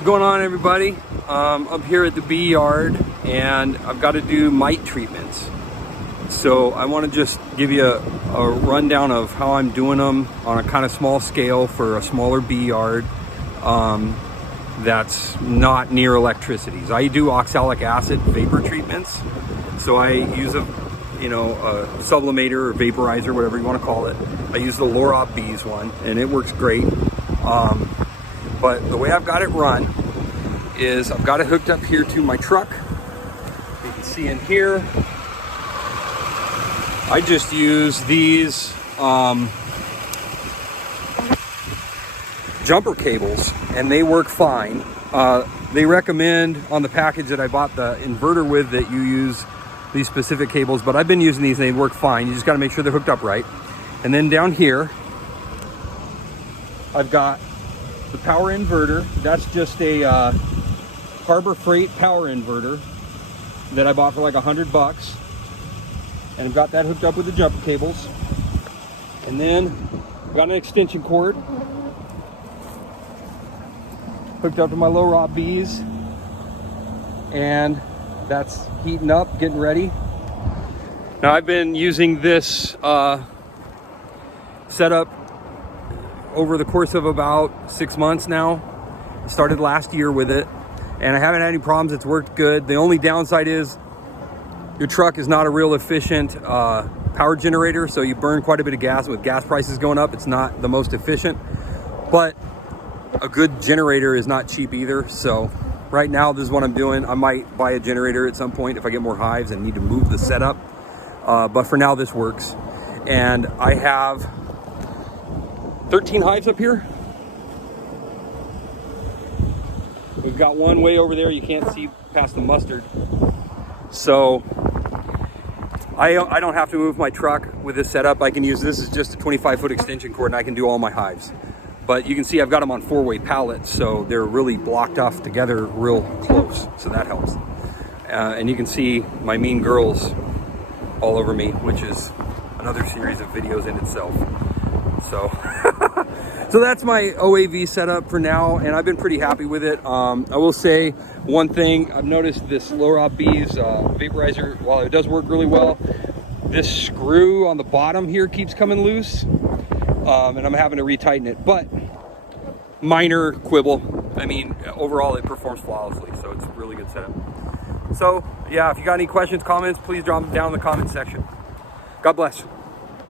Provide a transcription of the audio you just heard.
What's going on, everybody? Up here at the bee yard, and I've got to do mite treatments. So I want to just give you a rundown of how I'm doing them on a kind of small scale for a smaller bee yard that's not near electricities. I do oxalic acid vapor treatments. So I use a sublimator or vaporizer, whatever you want to call it. I use the Lorob bees one, and it works great. But the way I've got it run is I've got it hooked up here to my truck. You can see in here, I just use these jumper cables, and they work fine. They recommend on the package that I bought the inverter with that you use these specific cables, but I've been using these and they work fine. You just got to make sure they're hooked up right. And then down here, I've got the power inverter. That's just a Harbor Freight power inverter that I bought for like $100. And I've got that hooked up with the jumper cables. And then I've got an extension cord hooked up to my Lorob bees. And that's heating up, getting ready. Now I've been using this setup over the course of about 6 months now. I started last year with it, and I haven't had any problems. It's worked good. The only downside is your truck is not a real efficient power generator, so you burn quite a bit of gas. With gas prices going up, it's not the most efficient, but a good generator is not cheap either. So right now, this is what I'm doing. I might buy a generator at some point if I get more hives and need to move the setup. But for now, this works. And I have 13 hives up here. We've got one way over there. You can't see past the mustard. So I don't have to move my truck with this setup. I can use this as just a 25-foot extension cord, and I can do all my hives. But you can see I've got them on 4-way pallets, so they're really blocked off together real close, so that helps. And you can see my mean girls all over me, which is another series of videos in itself. So, so that's my OAV setup for now, and I've been pretty happy with it. I will say one thing, I've noticed this Lorob bees vaporizer, while it does work really well, this screw on the bottom here keeps coming loose. And I'm having to retighten it, but minor quibble. I mean, overall it performs flawlessly, so it's a really good setup. So yeah, if you got any questions, comments, please drop them down in the comment section. God bless.